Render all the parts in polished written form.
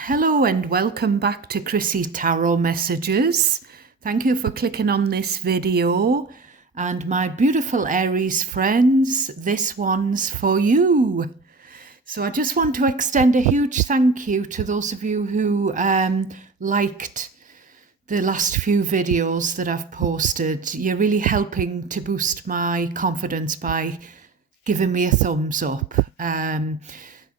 Hello and welcome back to Chrissy Tarot Messages. Thank you for clicking on this video. And my beautiful Aries friends, this one's for you. So I just want to extend a huge thank you to those of you who liked the last few videos that I've posted. You're really helping to boost my confidence by giving me a thumbs up.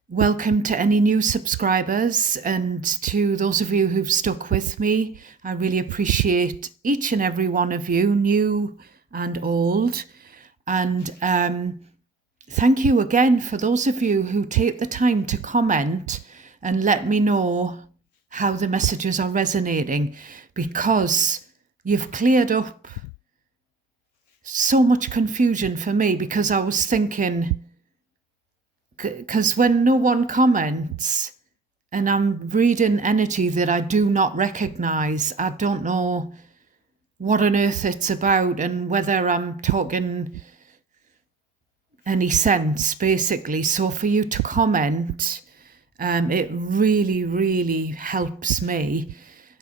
Welcome to any new subscribers, and to those of you who've stuck with me. I really appreciate each and every one of you, new and old. And thank you again for those of you who take the time to comment and let me know how the messages are resonating, because you've cleared up so much confusion for me, because I was thinking, because when no one comments and I'm reading energy that I do not recognize, I don't know what on earth it's about and whether I'm talking any sense, basically. So for you to comment, it really, really helps me.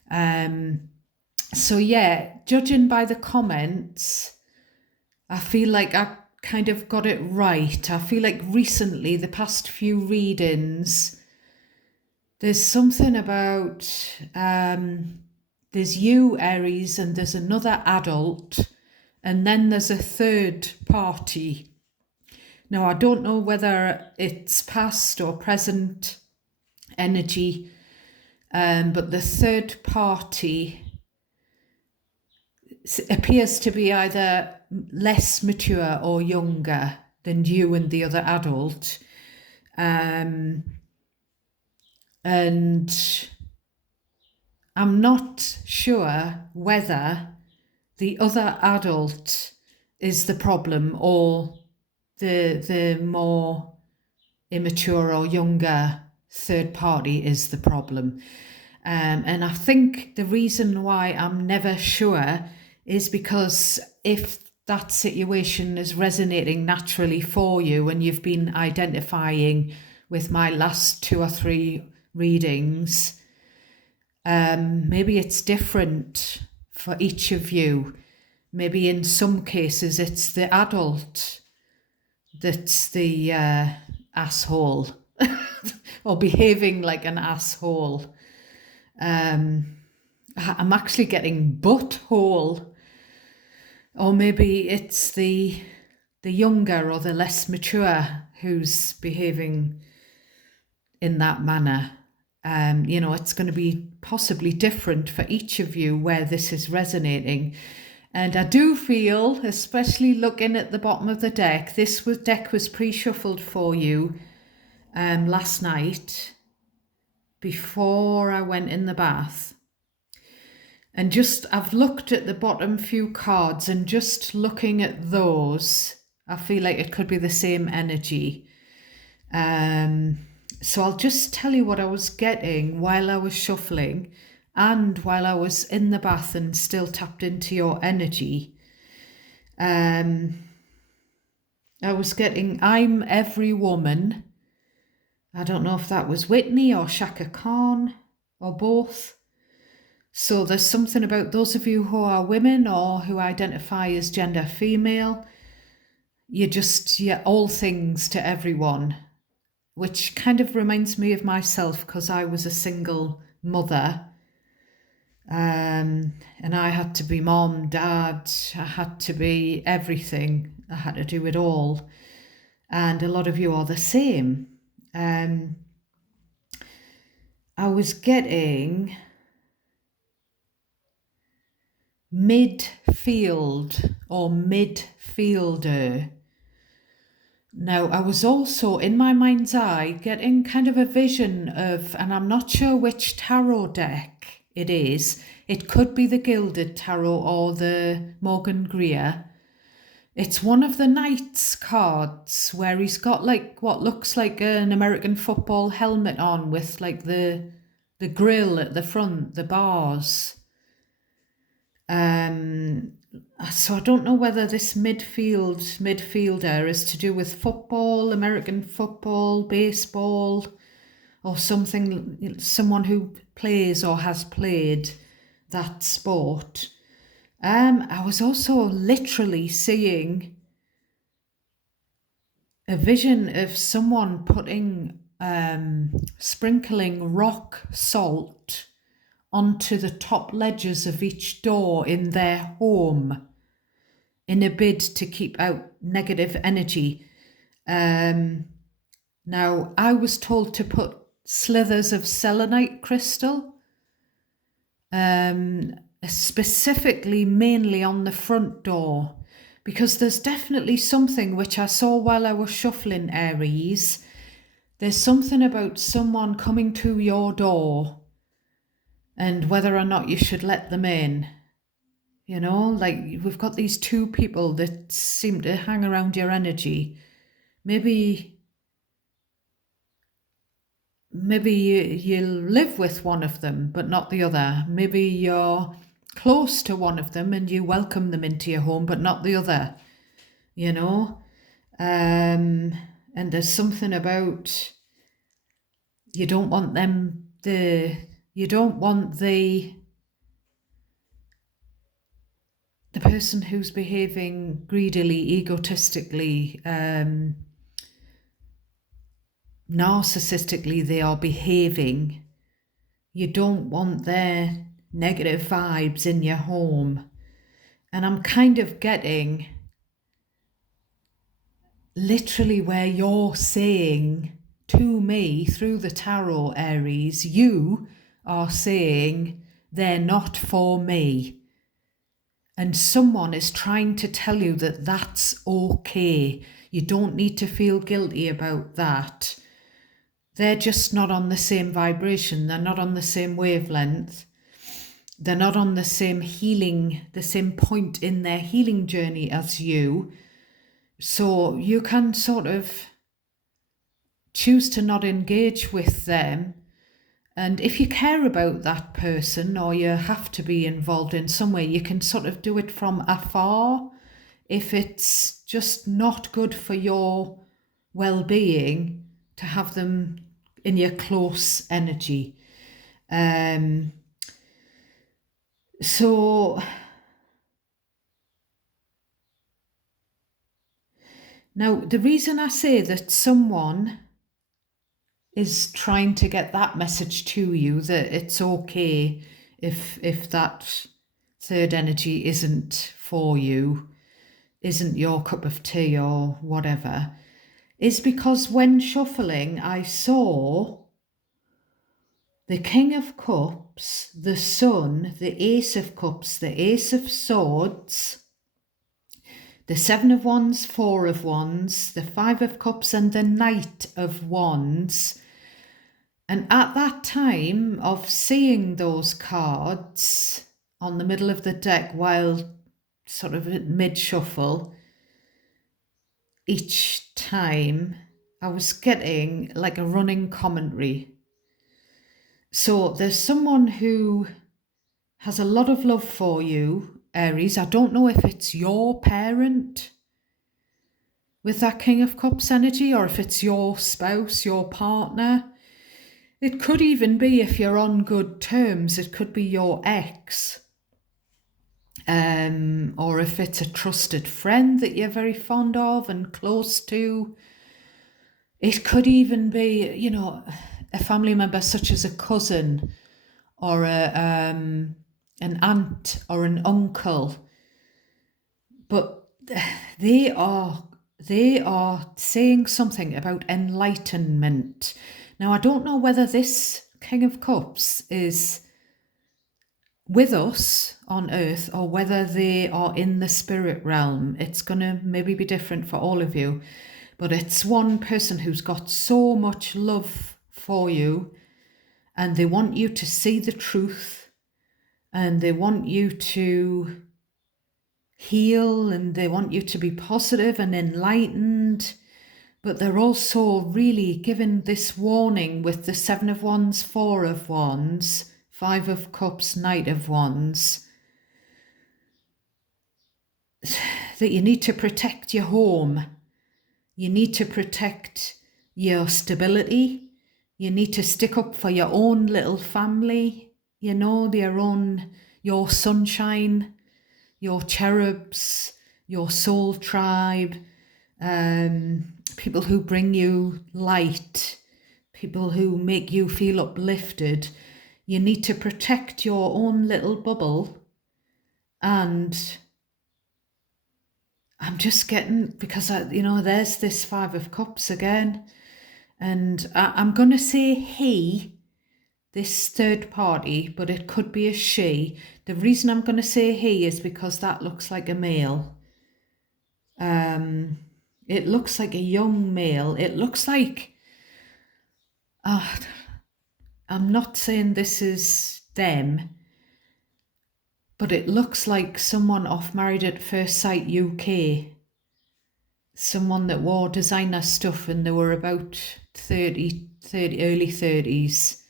So yeah, judging by the comments, I feel like I kind of got it right. I feel like recently, the past few readings, there's something about, there's you, Aries, and there's another adult, and then there's a third party. Now, I don't know whether it's past or present energy, but the third party appears to be either less mature or younger than you and the other adult. And I'm not sure whether the other adult is the problem or the more immature or younger third party is the problem. And I think the reason why I'm never sure is because if that situation is resonating naturally for you and you've been identifying with my last 2 or 3 readings, maybe it's different for each of you. Maybe in some cases it's the adult that's the asshole or behaving like an asshole. I'm actually getting butthole. Or maybe it's the younger or the less mature who's behaving in that manner. It's going to be possibly different for each of you where this is resonating. And I do feel, especially looking at the bottom of the deck, deck was pre-shuffled for you last night before I went in the bath. And I've looked at the bottom few cards, and just looking at those, I feel like it could be the same energy. So I'll just tell you what I was getting while I was shuffling and while I was in the bath and still tapped into your energy. I was getting, I'm every woman. I don't know if that was Whitney or Shaka Khan or both. So there's something about those of you who are women or who identify as gender female. You're all things to everyone, which kind of reminds me of myself, because I was a single mother. And I had to be mom, dad, I had to be everything. I had to do it all. And a lot of you are the same. I was getting midfield or midfielder. Now, I was also, in my mind's eye, getting kind of a vision of, and I'm not sure which tarot deck it is. It could be the Gilded Tarot or the Morgan Greer. It's one of the Knights cards where he's got like what looks like an American football helmet on with like the grill at the front, the bars. So I don't know whether this midfielder is to do with football, American football, baseball, or something, someone who plays or has played that sport. I was also literally seeing a vision of someone sprinkling rock salt onto the top ledges of each door in their home in a bid to keep out negative energy. Now, I was told to put slithers of selenite crystal, specifically mainly on the front door, because there's definitely something which I saw while I was shuffling, Aries. There's something about someone coming to your door and whether or not you should let them in. You know, like we've got these two people that seem to hang around your energy. Maybe you live with one of them, but not the other. Maybe you're close to one of them and you welcome them into your home, but not the other, you know? And there's something about you don't want the person who's behaving greedily, egotistically, narcissistically they are behaving. You don't want their negative vibes in your home. And I'm kind of getting literally where you're saying to me through the tarot, Aries, you are saying they're not for me. And someone is trying to tell you that that's okay. You don't need to feel guilty about that. They're just not on the same vibration. They're not on the same wavelength. They're not on the same point in their healing journey as you. So you can sort of choose to not engage with them. And if you care about that person or you have to be involved in some way, you can sort of do it from afar. If it's just not good for your well-being to have them in your close energy. So now the reason I say that someone is trying to get that message to you, that it's okay if that third energy isn't for you, isn't your cup of tea or whatever, is because when shuffling, I saw the King of Cups, the Sun, the Ace of Cups, the Ace of Swords, the Seven of Wands, Four of Wands, the Five of Cups, and the Knight of Wands. And at that time of seeing those cards on the middle of the deck while sort of mid-shuffle, each time I was getting like a running commentary. So there's someone who has a lot of love for you, Aries. I don't know if it's your parent with that King of Cups energy or if it's your spouse, your partner. It could even be, if you're on good terms, it could be your ex. Or if it's a trusted friend that you're very fond of and close to. It could even be, you know, a family member such as a cousin or an aunt or an uncle. But they are saying something about enlightenment. Now, I don't know whether this King of Cups is with us on earth or whether they are in the spirit realm. It's going to maybe be different for all of you, but it's one person who's got so much love for you and they want you to see the truth and they want you to heal and they want you to be positive and enlightened. But they're also really given this warning with the Seven of Wands, Four of Wands, Five of Cups, Knight of Wands, that you need to protect your home. You need to protect your stability. You need to stick up for your own little family, your sunshine, your cherubs, your soul tribe, people who bring you light, people who make you feel uplifted. You need to protect your own little bubble. And I'm just getting, because there's this Five of Cups again, and I'm going to say he, this third party, but it could be a she. The reason I'm going to say he is because that looks like a male. It looks like a young male. It looks like, I'm not saying this is them, but it looks like someone off Married at First Sight UK. Someone that wore designer stuff and they were about 30 early 30s,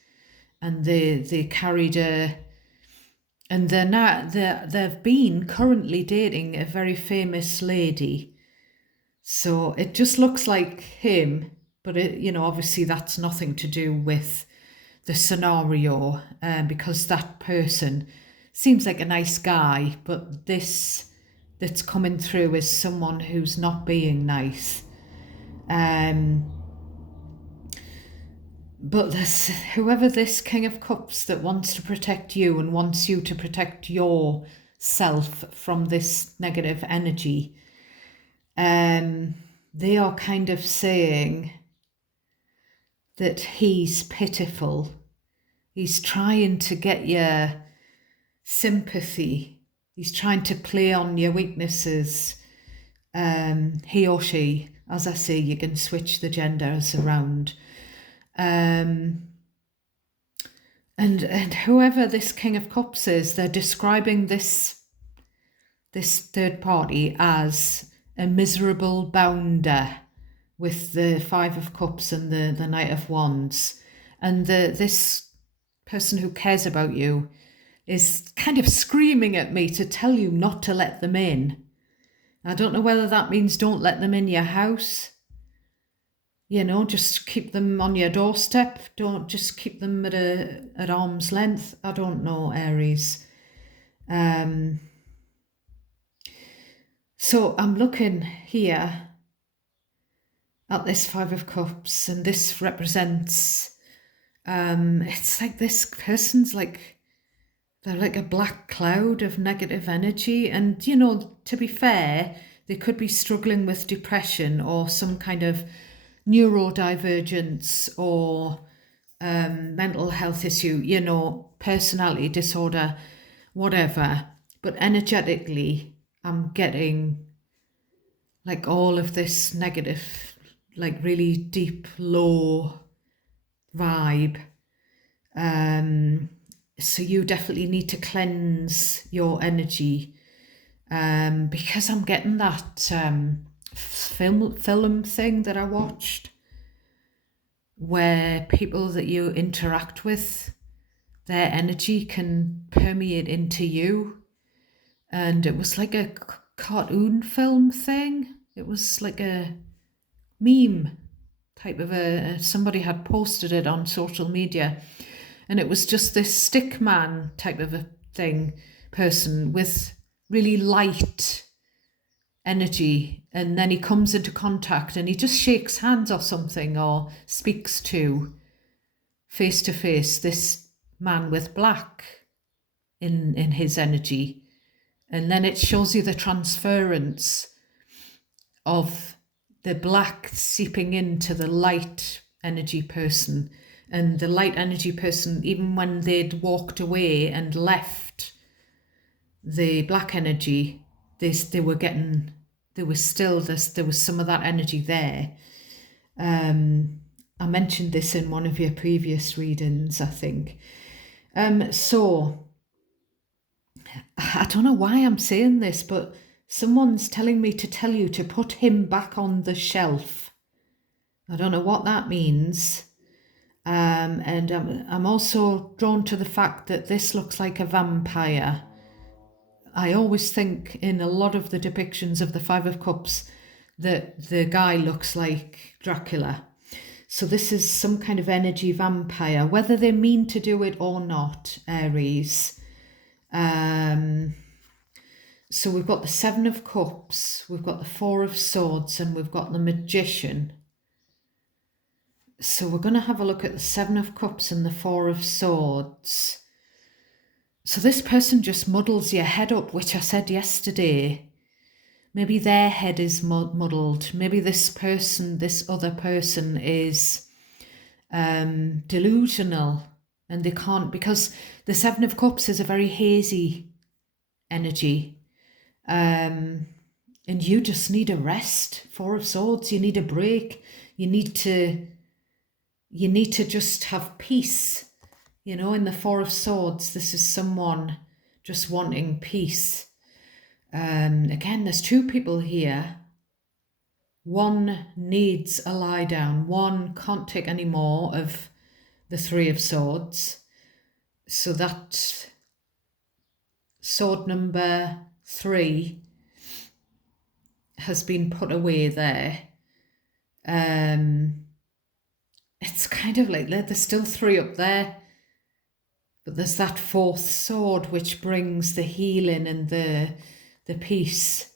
and they carried a, and they've been currently dating a very famous lady. So it just looks like him, but obviously that's nothing to do with the scenario, because that person seems like a nice guy, but this that's coming through is someone who's not being nice. But whoever this King of Cups that wants to protect you and wants you to protect yourself from this negative energy, they are kind of saying that he's pitiful. He's trying to get your sympathy. He's trying to play on your weaknesses. He or she, as I say, you can switch the genders around. And whoever this King of Cups is, they're describing this third party as a miserable bounder with the Five of Cups and the Knight of Wands. And this person who cares about you is kind of screaming at me to tell you not to let them in. I don't know whether that means don't let them in your house. Just keep them on your doorstep. Don't just keep them at arm's length. I don't know, Aries. So I'm looking here at this Five of Cups, and this represents, it's like this person's like, they're like a black cloud of negative energy. And, to be fair, they could be struggling with depression or some kind of neurodivergence or mental health issue, personality disorder, whatever. But energetically, I'm getting like all of this negative, like really deep, low vibe. So you definitely need to cleanse your energy, because I'm getting that film thing that I watched where people that you interact with, their energy can permeate into you. And it was like a cartoon film thing. It was like a meme type of somebody had posted it on social media, and it was just this stick man type of a person with really light energy, and then he comes into contact and he just shakes hands or something, or speaks to face this man with black in his energy, and then it shows you the transference of the black seeping into the light energy person. And the light energy person, even when they'd walked away and left the black energy, there was some of that energy there. I mentioned this in one of your previous readings, I think. So I don't know why I'm saying this, but someone's telling me to tell you to put him back on the shelf. I don't know what that means. And I'm also drawn to the fact that this looks like a vampire. I always think in a lot of the depictions of the Five of Cups that the guy looks like Dracula. So this is some kind of energy vampire, whether they mean to do it or not, Aries. So we've got the Seven of Cups, we've got the Four of Swords, and we've got the Magician. So we're going to have a look at the Seven of Cups and the Four of Swords. So this person just muddles your head up, which I said yesterday. Maybe their head is muddled. Maybe this other person is delusional, and they can't, because the Seven of Cups is a very hazy energy. And you just need a rest. Four of Swords, you need a break. You need to just have peace. You know, in the Four of Swords, this is someone just wanting peace. Again, there's two people here. One needs a lie down. One can't take any more of the Three of Swords. So that sword number 3 has been put away there. It's kind of like there's still 3 up there. But there's that 4th sword which brings the healing and the peace.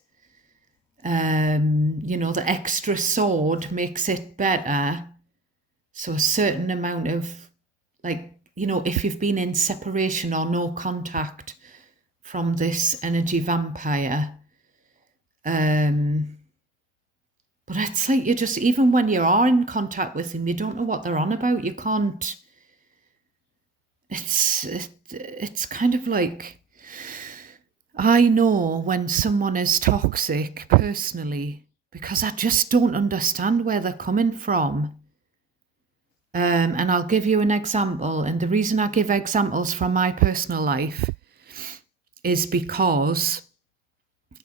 You know, the extra sword makes it better. So a certain amount of, like, you know, if you've been in separation or no contact from this energy vampire, but it's like you just, even when you are in contact with them, you don't know what they're on about. You can't, it's kind of like, I know when someone is toxic personally, because I just don't understand where they're coming from. And I'll give you an example. And the reason I give examples from my personal life is because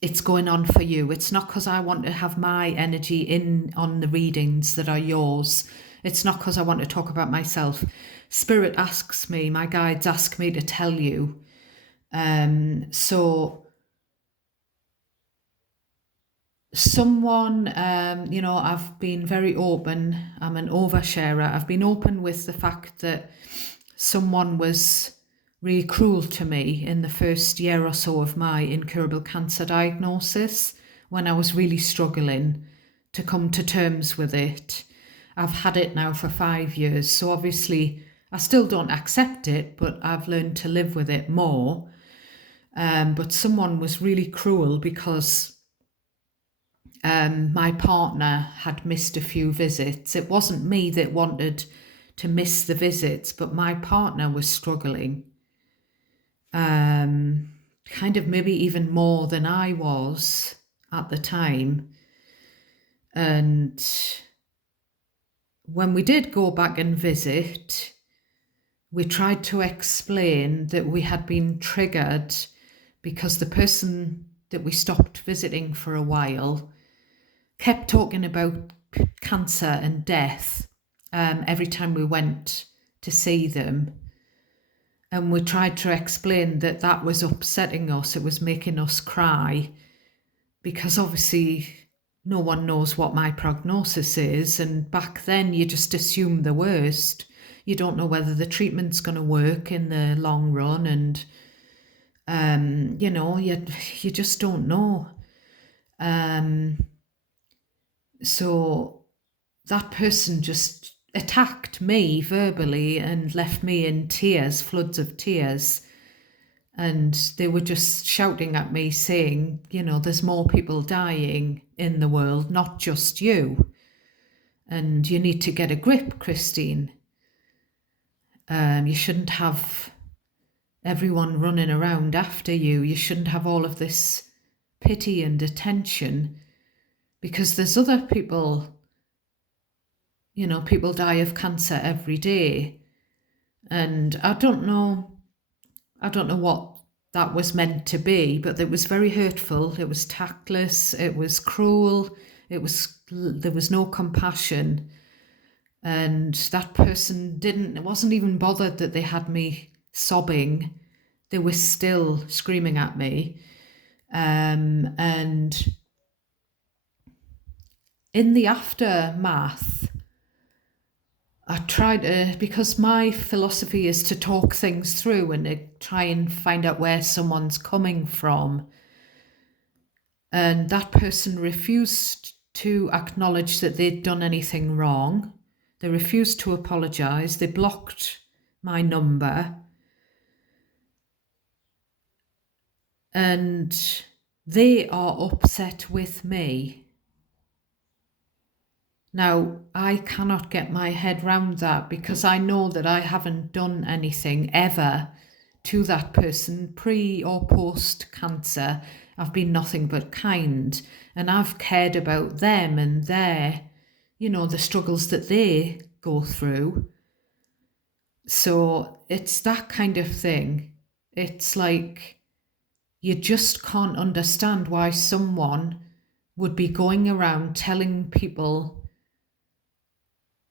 it's going on for you. It's not because I want to have my energy in on the readings that are yours. It's not because I want to talk about myself. Spirit asks me, my guides ask me to tell you. So someone, you know, I've been very open. I'm an oversharer. I've been open with the fact that someone was really cruel to me in the first year or so of my incurable cancer diagnosis, when I was really struggling to come to terms with it. I've had it now for 5 years, so obviously I still don't accept it, but I've learned to live with it more. But someone was really cruel because my partner had missed a few visits. It wasn't me that wanted to miss the visits, but my partner was struggling. Kind of maybe even more than I was at the time. And when we did go back and visit, we tried to explain that we had been triggered because the person that we stopped visiting for a while kept talking about cancer and death every time we went to see them. And we tried to explain that that was upsetting us. It was making us cry because obviously no one knows what my prognosis is. And back then you just assume the worst. You don't know whether the treatment's going to work in the long run. And, you know, you just don't know. So that person just attacked me verbally and left me in tears, floods of tears. And they were just shouting at me saying, you know, there's more people dying in the world, not just you. And you need to get a grip, Christine. You shouldn't have everyone running around after you. You shouldn't have all of this pity and attention, because there's other people, you know, people die of cancer every day. And I don't know what that was meant to be, but it was very hurtful. It was tactless. It was cruel. There was no compassion. And that person wasn't even bothered that they had me sobbing. They were still screaming at me. And in the aftermath, I try to, because my philosophy is to talk things through and to try and find out where someone's coming from. And that person refused to acknowledge that they'd done anything wrong. They refused to apologise. They blocked my number. And they are upset with me. Now, I cannot get my head round that because I know that I haven't done anything ever to that person pre or post cancer. I've been nothing but kind, and I've cared about them and their, the struggles that they go through. So it's that kind of thing. It's like you just can't understand why someone would be going around telling people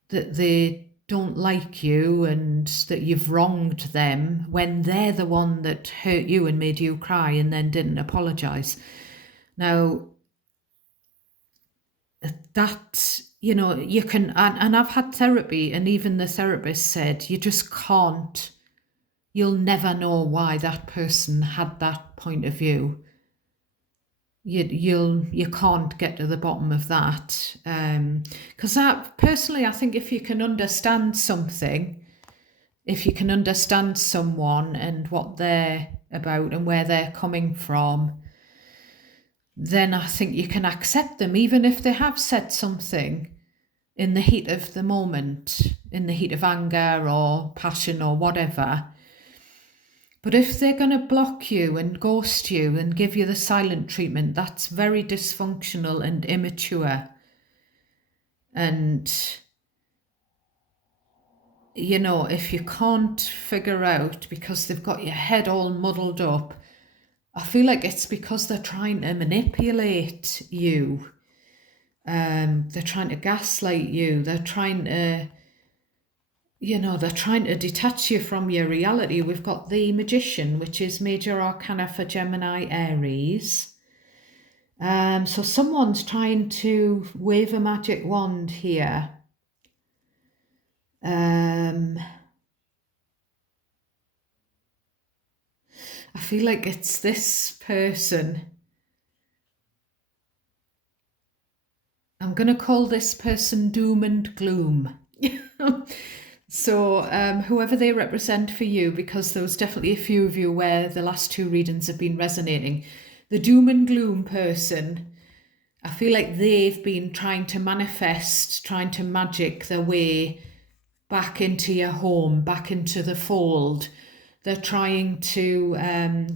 that they don't like you and that you've wronged them when they're the one that hurt you and made you cry and then didn't apologise. Now, that, you can, and I've had therapy, and even the therapist said, you just can't, you'll never know why that person had that point of view. You can't get to the bottom of that, because personally, I think if you can understand something, if you can understand someone and what they're about and where they're coming from, then I think you can accept them, even if they have said something in the heat of the moment, in the heat of anger or passion or whatever. But if they're going to block you and ghost you and give you the silent treatment, that's very dysfunctional and immature. And, if you can't figure out because they've got your head all muddled up, I feel like it's because they're trying to manipulate you. They're trying to gaslight you. They're trying to detach you from your reality. We've got the Magician, which is major arcana for Gemini, Aries. So someone's trying to wave a magic wand here. I feel like it's this person. I'm going to call this person Doom and Gloom. So whoever they represent for you, because there was definitely a few of you where the last two readings have been resonating. The Doom and Gloom person, I feel like they've been trying to manifest, trying to magic their way back into your home, back into the fold. They're trying to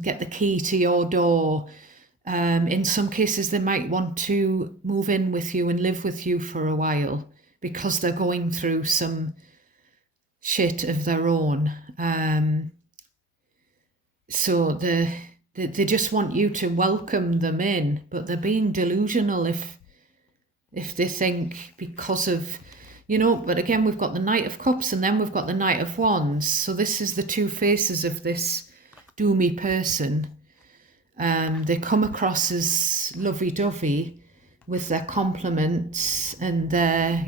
get the key to your door. In some cases, they might want to move in with you and live with you for a while because they're going through some shit of their own. So they just want you to welcome them in, but they're being delusional if they think because of, but again, we've got the Knight of Cups and then we've got the Knight of Wands. So this is the two faces of this doomy person. They come across as lovey-dovey with their compliments and their,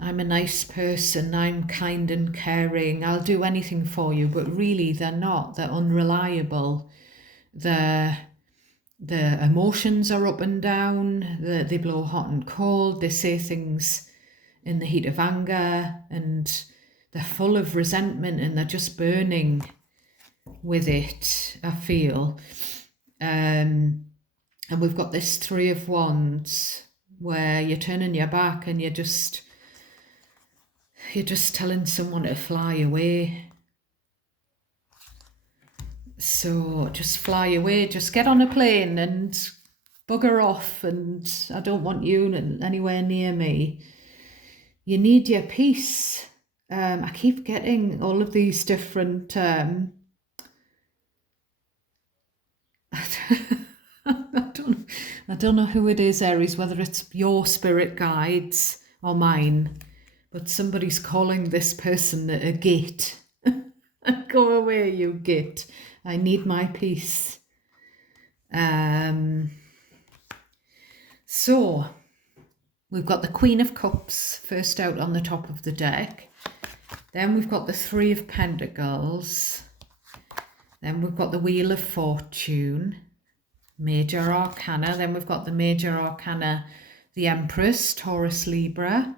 I'm a nice person, I'm kind and caring, I'll do anything for you. But really, they're not. They're unreliable. The emotions are up and down. They blow hot and cold. They say things in the heat of anger, and they're full of resentment, and they're just burning with it, I feel. And we've got this Three of Wands where you're turning your back and you're just telling someone to fly away. So just fly away, just get on a plane and bugger off, and I don't want you anywhere near me. You need your peace. I keep getting all of these different I don't know who it is, Aries, whether it's your spirit guides or mine, but somebody's calling this person a git. Go away, you git. I need my peace. So we've got the Queen of Cups first out on the top of the deck. Then we've got the Three of Pentacles. Then we've got the Wheel of Fortune, Major Arcana. Then we've got the Major Arcana, the Empress, Taurus, Libra.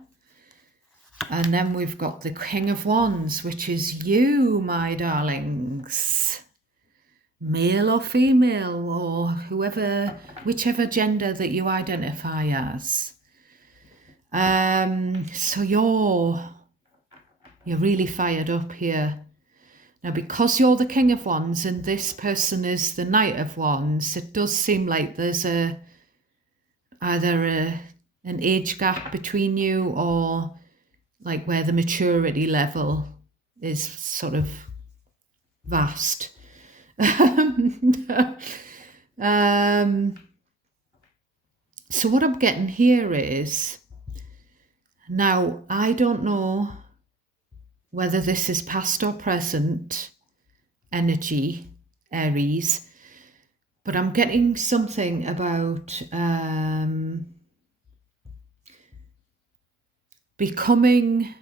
And then we've got the King of Wands, which is you, my darlings. Male or female, or whichever gender that you identify as. So you're really fired up here. Now, because you're the King of Wands and this person is the Knight of Wands, it does seem like there's either an age gap between you, or like where the maturity level is sort of vast. So what I'm getting here is, now I don't know whether this is past or present energy, Aries, but I'm getting something about becoming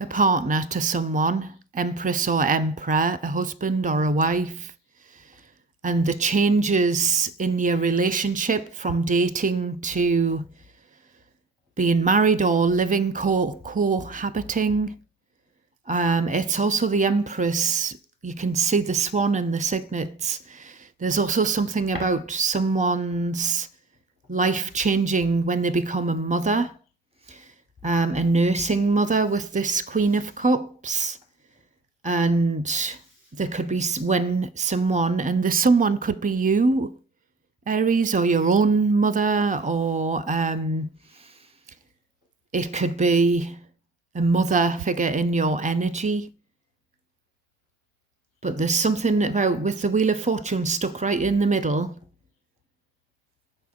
a partner to someone, Empress or Emperor, a husband or a wife, and the changes in your relationship from dating to being married or living, cohabiting. It's also the Empress. You can see the swan and the signets. There's also something about someone's life changing when they become a mother, a nursing mother with this Queen of Cups. And there could be when someone, and the someone could be you, Aries, or your own mother, or it could be a mother figure in your energy. But there's something about, with the Wheel of Fortune stuck right in the middle,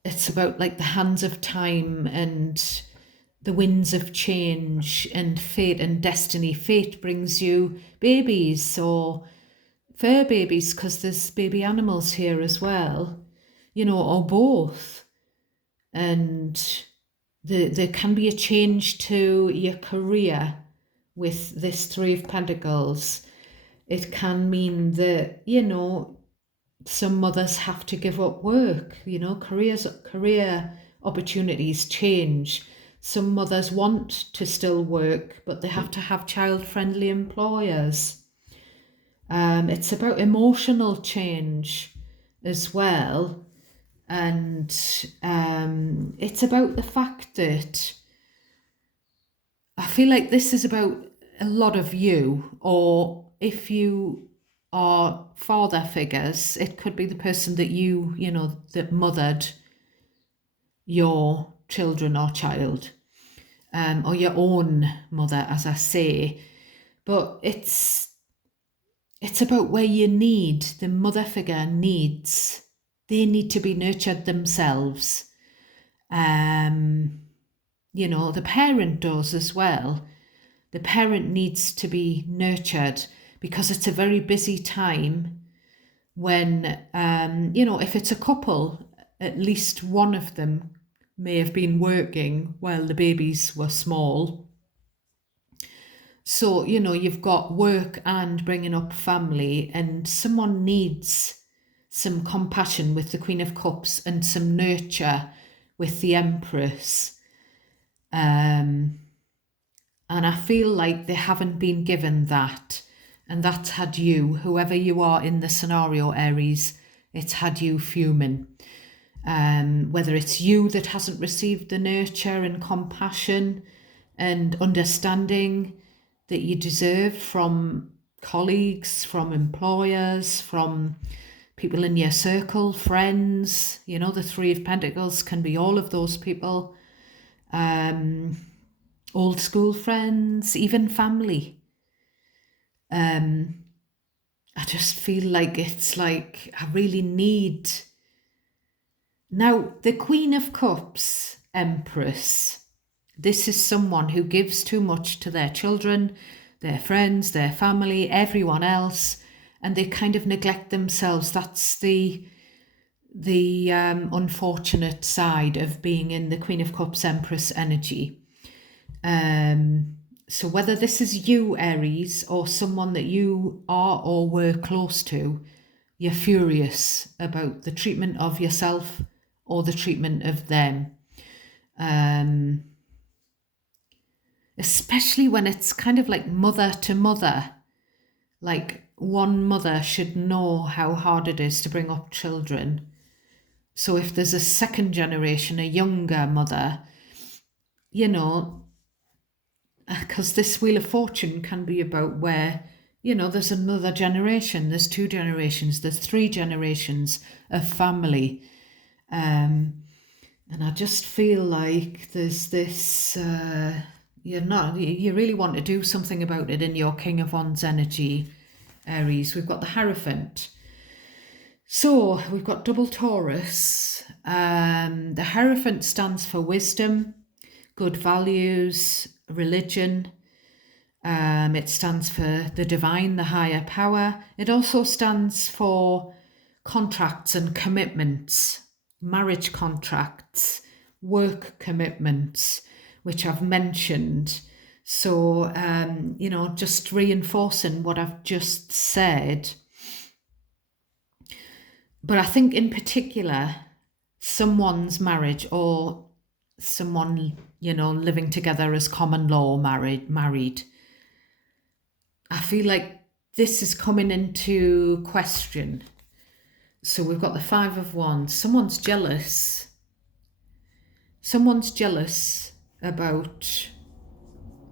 it's about like the hands of time and the winds of change and fate and destiny. Fate brings you babies or fur babies, because there's baby animals here as well, or both. And there can be a change to your career with this Three of Pentacles. It can mean that, some mothers have to give up work, career opportunities change. Some mothers want to still work, but they have to have child-friendly employers. It's about emotional change as well. And it's about the fact that I feel like this is about a lot of you, or if you are father figures, it could be the person that that mothered your children or child, or your own mother, as I say. But it's about where you need, the mother figure needs, they need to be nurtured themselves. The parent does as well. The parent needs to be nurtured, because it's a very busy time when, if it's a couple, at least one of them may have been working while the babies were small. So, you've got work and bringing up family, and someone needs some compassion with the Queen of Cups and some nurture with the Empress. And I feel like they haven't been given that. And that's had you, whoever you are in the scenario, Aries, it's had you fuming. Whether it's you that hasn't received the nurture and compassion and understanding that you deserve from colleagues, from employers, from people in your circle, friends. The Three of Pentacles can be all of those people. Old school friends, even family. I just feel like it's like I really need. Now, the Queen of Cups, Empress, this is someone who gives too much to their children, their friends, their family, everyone else, and they kind of neglect themselves. That's the unfortunate side of being in the Queen of Cups Empress energy. So whether this is you, Aries, or someone that you are or were close to, you're furious about the treatment of yourself or the treatment of them. Especially when it's kind of like mother to mother. Like one mother should know how hard it is to bring up children. So if there's a second generation, a younger mother, you know, because this Wheel of Fortune can be about where, you know, there's another generation, there's 2 generations, there's 3 generations of family. And I just feel like there's this, you really want to do something about it in your King of Wands energy, Aries. We've got the Hierophant. So we've got double Taurus. The Hierophant stands for wisdom, good values, religion. It stands for the divine, the higher power. It also stands for contracts and commitments, marriage contracts, work commitments, which I've mentioned. So, just reinforcing what I've just said. But I think in particular, someone's marriage or someone, living together as common law married. I feel like this is coming into question. So we've got the 5 of Wands. Someone's jealous. Someone's jealous about,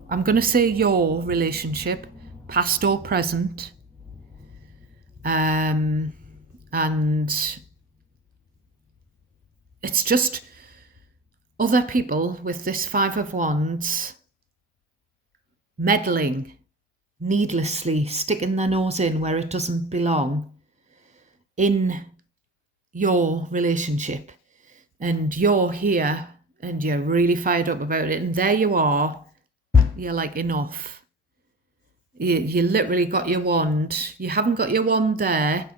I'm going to say your relationship, past or present. And it's just other people with this 5 of Wands meddling needlessly, sticking their nose in where it doesn't belong in your relationship. And you're here and you're really fired up about it. And there you are. You're like, enough. You literally got your wand. You haven't got your wand there,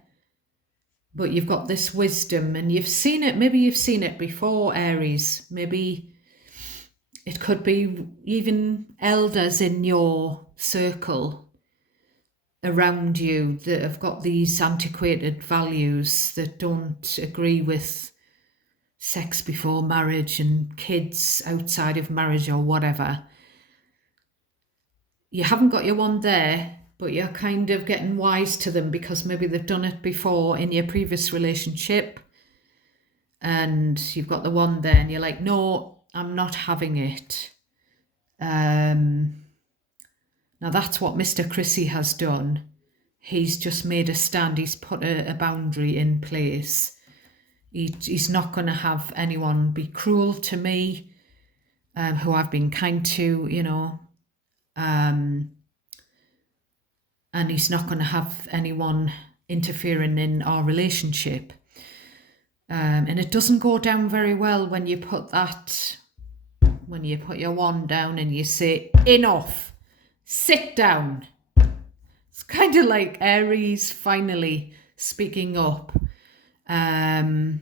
but you've got this wisdom and you've seen it. Maybe you've seen it before, Aries. Maybe it could be even elders in your circle around you that have got these antiquated values that don't agree with sex before marriage and kids outside of marriage or whatever. You haven't got your wand there, but you're kind of getting wise to them because maybe they've done it before in your previous relationship and you've got the wand there and you're like, no, I'm not having it. Now that's what Mr. Chrissy has done. He's just made a stand. He's put a boundary in place. He's not going to have anyone be cruel to me, who I've been kind to, and he's not going to have anyone interfering in our relationship. And it doesn't go down very well when you put your wand down and you say, enough, sit down. It's kind of like Aries finally speaking up. Could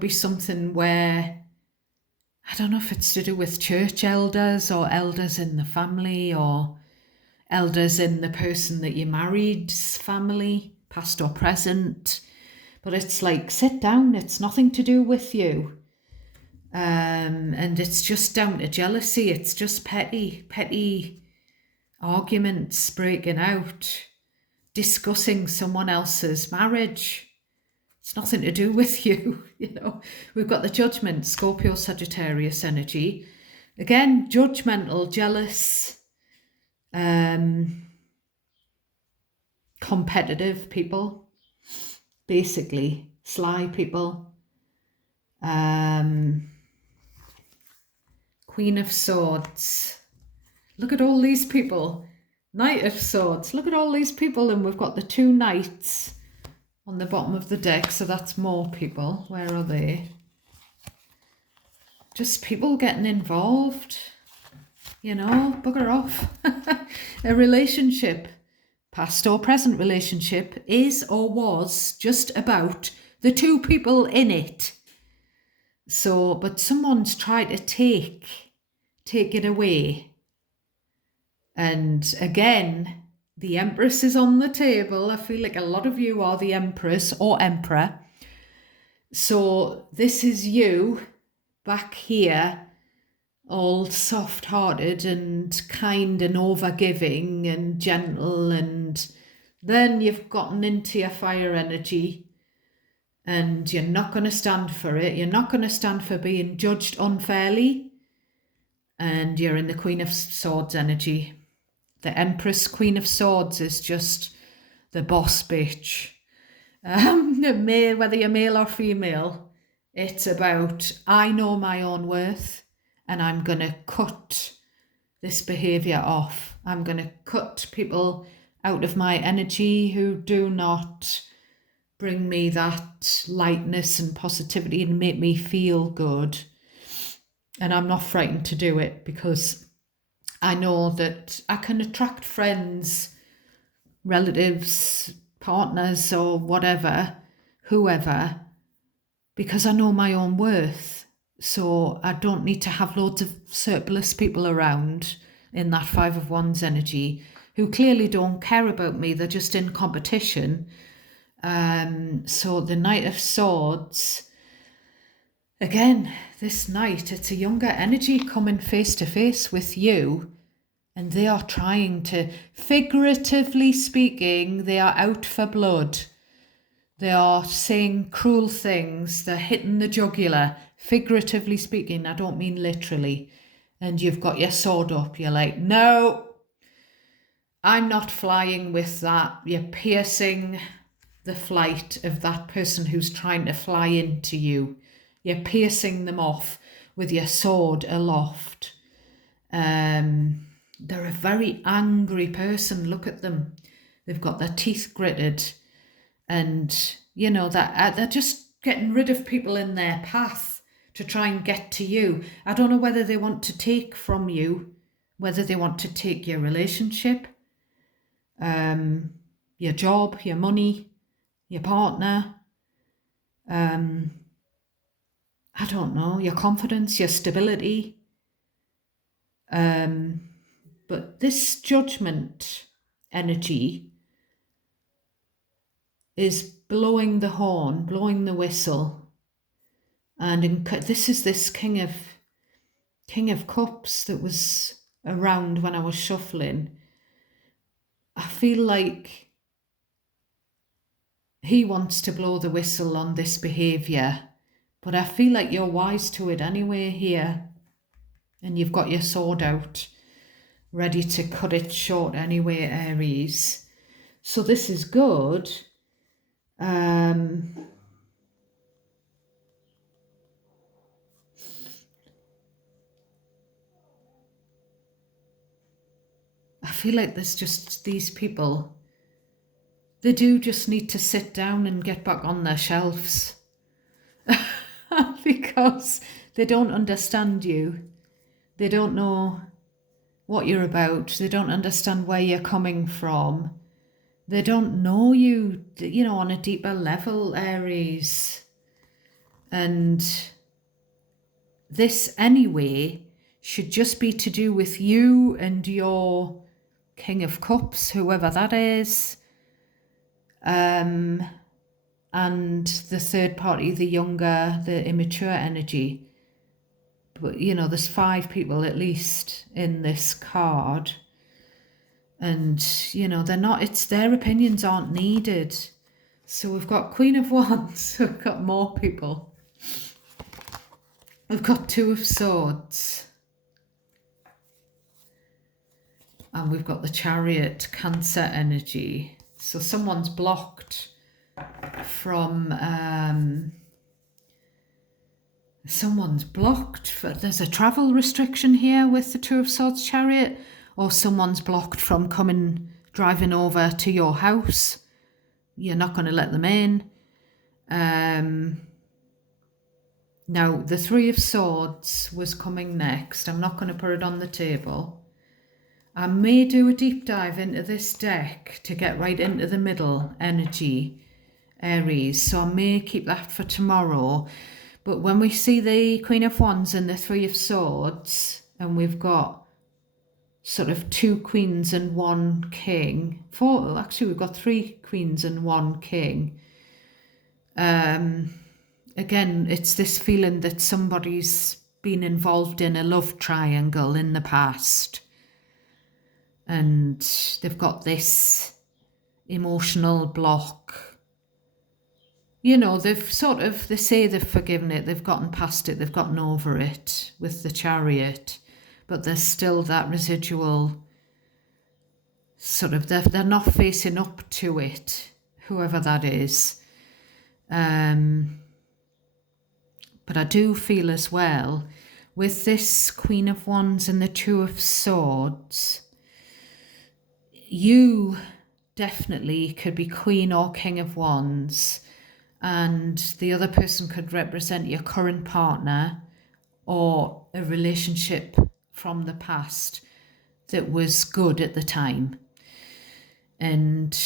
be something where, I don't know if it's to do with church elders or elders in the family or elders in the person that you married's family, past or present. But it's like, sit down, it's nothing to do with you. And it's just down to jealousy. It's just petty arguments breaking out, discussing someone else's marriage. It's nothing to do with you, We've got the Judgment, Scorpio, Sagittarius energy. Again, judgmental, jealous, competitive people, basically, sly people. Queen of Swords. Look at all these people. Knight of Swords. Look at all these people, and we've got the 2 knights on the bottom of the deck, so that's more people. Where are they? Just people getting involved. Bugger off. A relationship, past or present relationship, is or was just about the two people in it. So, but someone's tried to take it away. And again, the Empress is on the table. I feel like a lot of you are the Empress or Emperor. So this is you back here, all soft-hearted and kind and overgiving and gentle, and then you've gotten into your fire energy and you're not going to stand for it. You're not going to stand for being judged unfairly, and you're in the Queen of Swords energy. The Empress, Queen of Swords, is just the boss bitch. Whether you're male or female, it's about, I know my own worth and I'm going to cut this behaviour off. I'm going to cut people out of my energy who do not bring me that lightness and positivity and make me feel good. And I'm not frightened to do it because I know that I can attract friends, relatives, partners or whatever, whoever, because I know my own worth. So I don't need to have loads of surplus people around in that Five of Wands energy who clearly don't care about me. They're just in competition. So the Knight of Swords, again, this night, it's a younger energy coming face to face with you. And they are trying to, figuratively speaking, they are out for blood. They are saying cruel things. They're hitting the jugular. Figuratively speaking, I don't mean literally. And you've got your sword up. You're like, no, I'm not flying with that. You're piercing the flight of that person who's trying to fly into you. You're piercing them off with your sword aloft. They're a very angry person. Look at them. They've got their teeth gritted. And, you know, that they're just getting rid of people in their path to try and get to you. I don't know whether they want to take from you, whether they want to take your relationship, your job, your money, your partner. I don't know, your confidence, your stability. But this judgment energy is blowing the horn, blowing the whistle. And this is this King of Cups that was around when I was shuffling. I feel like he wants to blow the whistle on this behaviour, but I feel like you're wise to it anyway here. And you've got your sword out, ready to cut it short anyway, Aries. So this is good. I feel like there's just these people, they do just need to sit down and get back on their shelves because they don't understand you. They don't know what you're about. They don't understand where you're coming from. They don't know you, you know, on a deeper level, Aries. And this anyway should just be to do with you and your King of Cups, whoever that is. And the third party, the younger, the immature energy. But, you know, there's 5 people at least in this card. And, you know, they're not, it's their opinions aren't needed. So we've got Queen of Wands, we've got more people. We've got 2 of Swords. And we've got the Chariot, Cancer energy. So someone's blocked from, there's a travel restriction here with the 2 of Swords Chariot, or someone's blocked from driving over to your house. You're not going to let them in. Now, the 3 of Swords was coming next. I'm not going to put it on the table. I may do a deep dive into this deck to get right into the middle energy Aries. So I may keep that for tomorrow. But when we see the Queen of Wands and the Three of Swords, and we've got sort of 2 queens and 1 king, actually we've got 3 queens and 1 king. Again, it's this feeling that somebody's been involved in a love triangle in the past, and they've got this emotional block. You know, they say they've forgiven it, they've gotten past it, they've gotten over it with the Chariot, but there's still that residual sort of, they're not facing up to it, whoever that is. But I do feel as well, with this Queen of Wands and the Two of Swords, you definitely could be Queen or King of Wands, and the other person could represent your current partner or a relationship from the past that was good at the time. And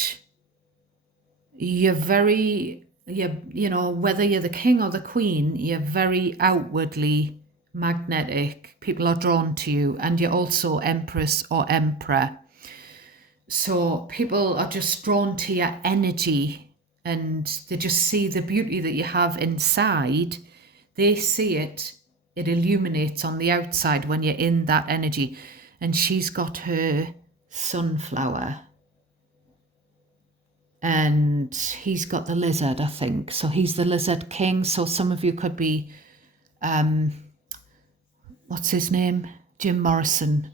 you're very, you know, whether you're the king or the queen, you're very outwardly magnetic. People are drawn to you, and you're also empress or emperor. So people are just drawn to your energy, and they just see the beauty that you have inside. They see it. It illuminates on the outside when you're in that energy. And she's got her sunflower, and he's got the lizard, I think. So he's the lizard king. So some of you could be, what's his name? Jim Morrison.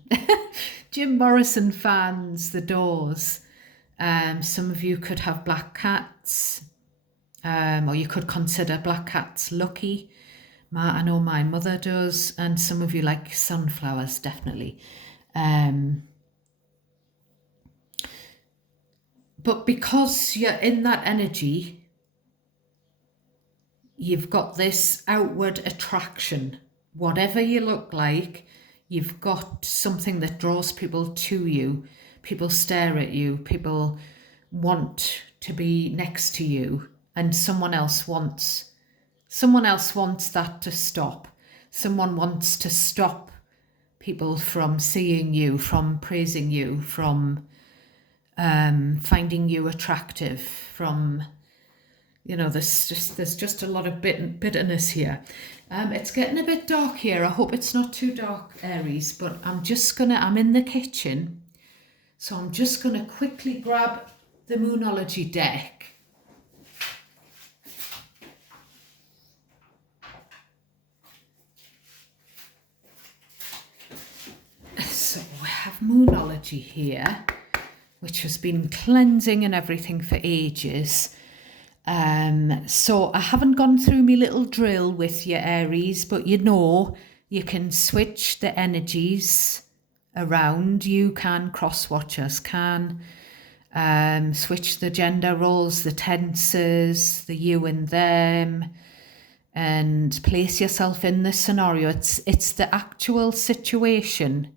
Jim Morrison fans, The Doors. Some of you could have black cats, or you could consider black cats lucky. I know my mother does, and some of you like sunflowers, definitely. But because you're in that energy, you've got this outward attraction. Whatever you look like, you've got something that draws people to you. People stare at you. People want to be next to you, and someone else wants that to stop. Someone wants to stop people from seeing you, from praising you, from finding you attractive, from, you know, there's just a lot of bitterness here. It's getting a bit dark here. I hope it's not too dark, Aries, but I'm in the kitchen, so I'm just gonna quickly grab the Moonology deck. So we have Moonology here, which has been cleansing and everything for ages. So I haven't gone through my little drill with you, Aries, but you know, you can switch the energies around. You can, cross-watchers can, switch the gender roles, the tenses, the you and them, and place yourself in the scenario. It's the actual situation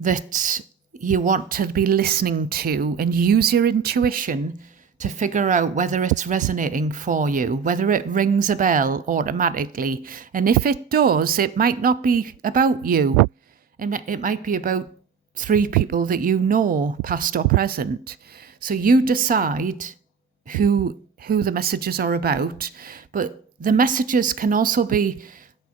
that you want to be listening to, and use your intuition to figure out whether it's resonating for you, whether it rings a bell automatically. And if it does, it might not be about you. And it might be about 3 people that you know, past or present. So you decide who the messages are about. But the messages can also be,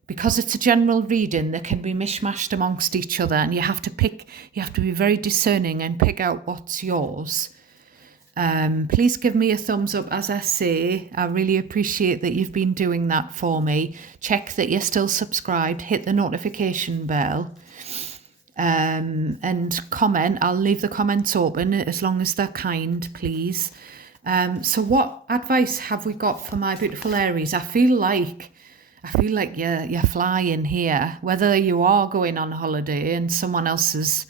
because it's a general reading, they can be mishmashed amongst each other, and you have to be very discerning and pick out what's yours. Please give me a thumbs up, as I say. I really appreciate that you've been doing that for me. Check that you're still subscribed, hit the notification bell, and comment. I'll leave the comments open as long as they're kind, please. So what advice have we got for my beautiful Aries? I feel like you're flying here, whether you are going on holiday and someone else is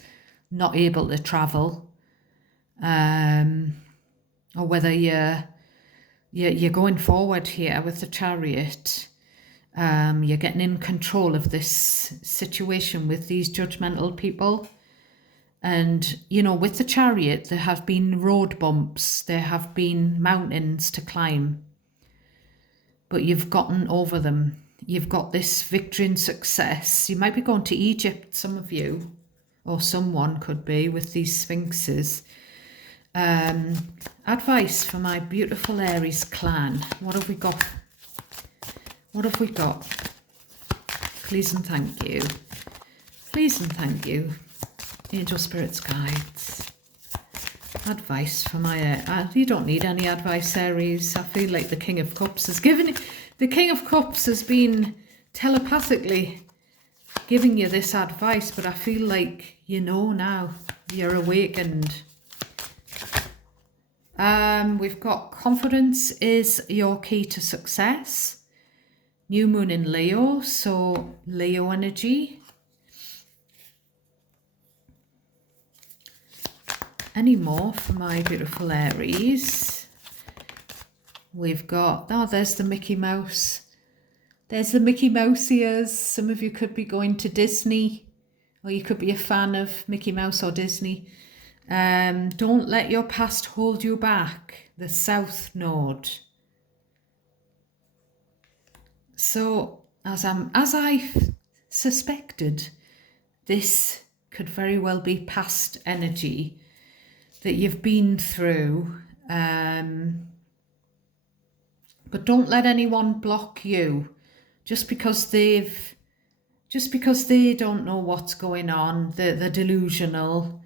not able to travel, or whether you're going forward here with the Chariot. You're getting in control of this situation with these judgmental people. And, you know, with the Chariot, there have been road bumps, there have been mountains to climb, but you've gotten over them. You've got this victory and success. You might be going to Egypt, some of you, or someone could be, with these sphinxes. Advice for my beautiful Aries clan. What have we got? What have we got? Please and thank you. Please and thank you. Angel Spirits Guides. Advice for my... you don't need any advice, Aries. I feel like the King of Cups has given... The King of Cups has been telepathically giving you this advice, but I feel like you know now. You're awakened. We've got confidence is your key to success. New moon in Leo, so Leo energy. Any more for my beautiful Aries? We've got, oh, there's the Mickey Mouse. There's the Mickey Mouse ears. Some of you could be going to Disney, or you could be a fan of Mickey Mouse or Disney. Don't let your past hold you back. The South Node. So, as I suspected, this could very well be past energy that you've been through. But don't let anyone block you just because they don't know what's going on. They're delusional.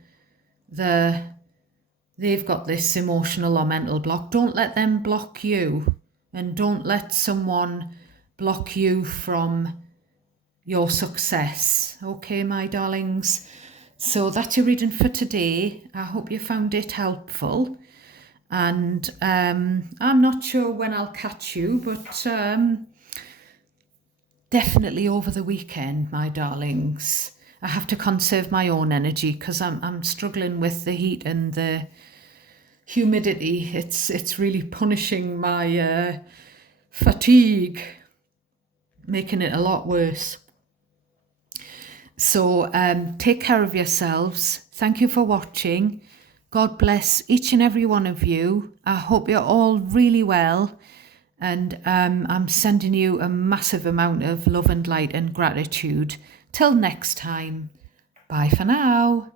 They've got this emotional or mental block. Don't let them block you, and don't let someone block you from your success. Okay, my darlings. So that's your reading for today. I hope you found it helpful. And I'm not sure when I'll catch you, but definitely over the weekend, my darlings. I have to conserve my own energy because I'm struggling with the heat and the humidity. It's really punishing my fatigue, making it a lot worse. So take care of yourselves. Thank you for watching. God bless each and every one of you. I hope you're all really well. And I'm sending you a massive amount of love and light and gratitude. Till next time. Bye for now.